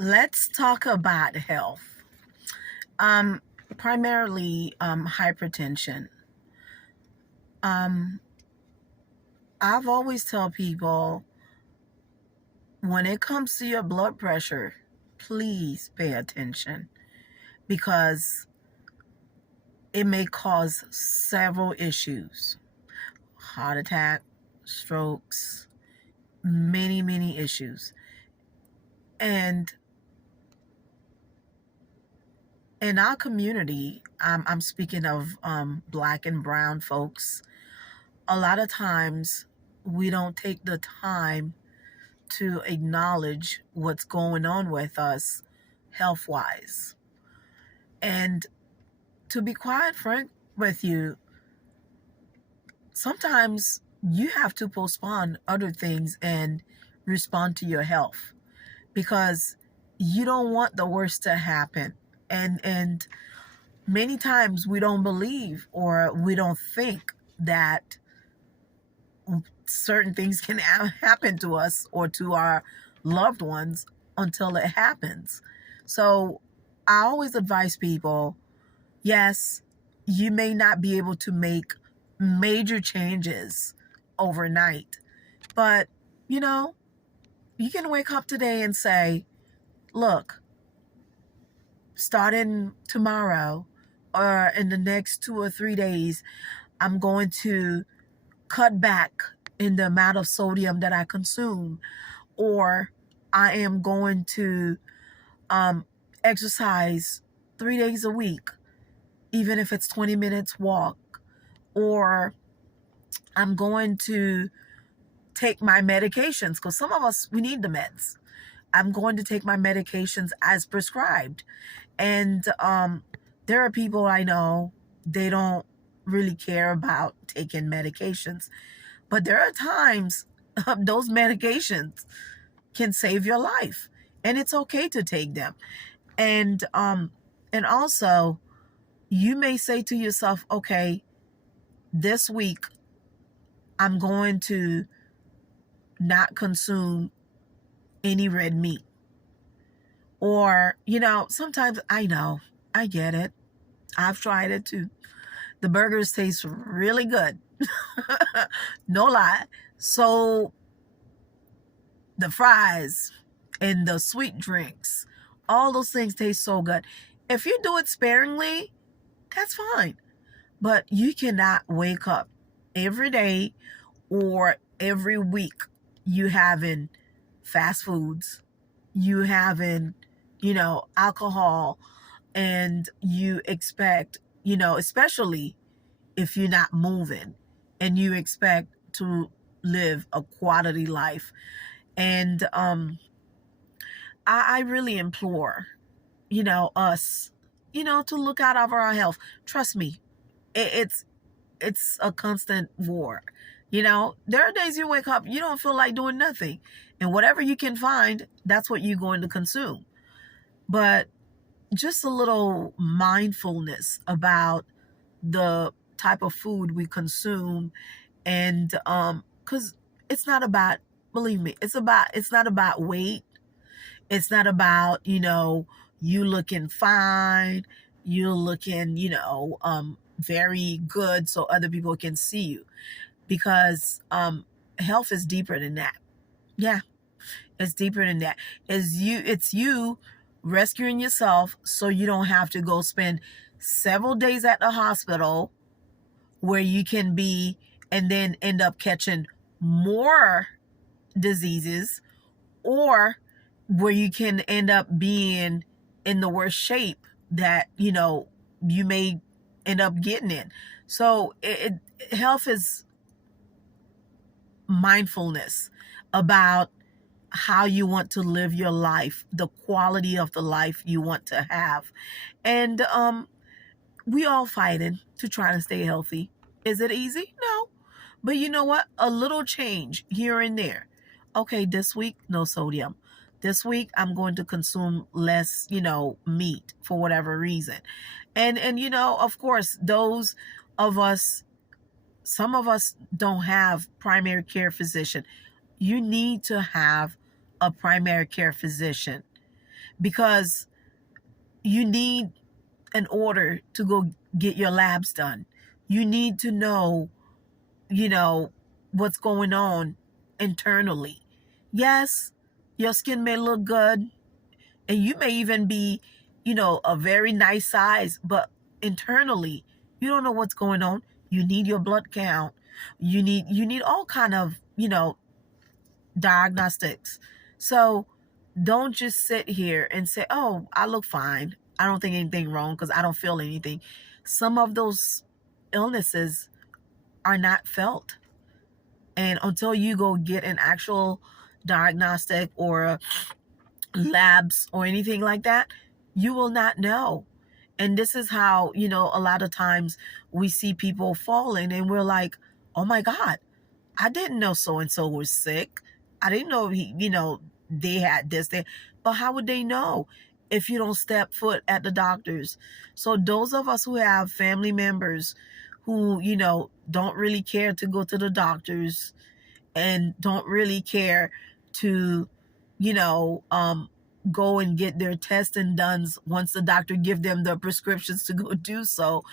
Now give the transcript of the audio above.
Let's talk about health. Um, Primarily hypertension. Um, I've always tell people when it comes to your blood pressure, please pay attention because it may cause several issues: heart attack, strokes, many issues. And in our community, I'm speaking of black and brown folks. A lot of times we don't take the time to acknowledge what's going on with us health wise. And to be quite frank with you, sometimes you have to postpone other things and respond to your health because you don't want the worst to happen. And many times we don't believe or we don't think that certain things can happen to us or to our loved ones until it happens. So I always advise people, yes, you may not be able to make major changes overnight, but you know, you can wake up today and say, look, starting tomorrow or in the next 2 or 3 days, I'm going to cut back in the amount of sodium that I consume, or I am going to exercise 3 days a week, even if it's 20 minutes walk, or I'm going to take my medications because some of us, we need the meds. I'm going to take my medications as prescribed. And there are people I know, they don't really care about taking medications. But there are times those medications can save your life, and it's okay to take them. And also, you may say to yourself, okay, this week I'm going to not consume any red meat. Or, sometimes I know, I get it. I've tried it too. The burgers taste really good. No lie. So the fries and the sweet drinks, all those things taste so good. If you do it sparingly, that's fine. But you cannot wake up every day or every week you having fast foods, you having, alcohol, and you expect, especially if you're not moving and you expect to live a quality life. And I really implore, us, to look out of our health. Trust me, it's a constant war. There are days you wake up, you don't feel like doing nothing. And whatever you can find, that's what you're going to consume. But just a little mindfulness about the type of food we consume. And because it's not about, believe me, it's not about weight. It's not about, you looking fine, you looking, very good so other people can see you. Because health is deeper than that. Yeah, it's deeper than that. It's you rescuing yourself so you don't have to go spend several days at the hospital where you can be and then end up catching more diseases, or where you can end up being in the worst shape that you may end up getting in. So health is mindfulness about how you want to live your life, the quality of the life you want to have. And we all fighting to try to stay healthy. Is it easy? No. But you know what? A little change here and there. Okay, this week, no sodium. This week, I'm going to consume less, meat for whatever reason. And of course, those of us, some of us don't have primary care physician. You need to have a primary care physician. because you need an order to go get your labs done. You need to know, you know, what's going on internally. Yes, your skin may look good and you may even be, a very nice size, but internally, you don't know what's going on. You need your blood count. You need all kind of, diagnostics. So don't just sit here and say, oh, I look fine. I don't think anything wrong because I don't feel anything. Some of those illnesses are not felt. And until you go get an actual diagnostic or labs or anything like that, you will not know. And this is how, a lot of times we see people falling and we're like, oh my God, I didn't know so and so was sick. I didn't know they had this thing. But how would they know if you don't step foot at the doctors? So those of us who have family members who, don't really care to go to the doctors and don't really care to, you know, um, go and get their testing done once the doctor give them the prescriptions to go do so.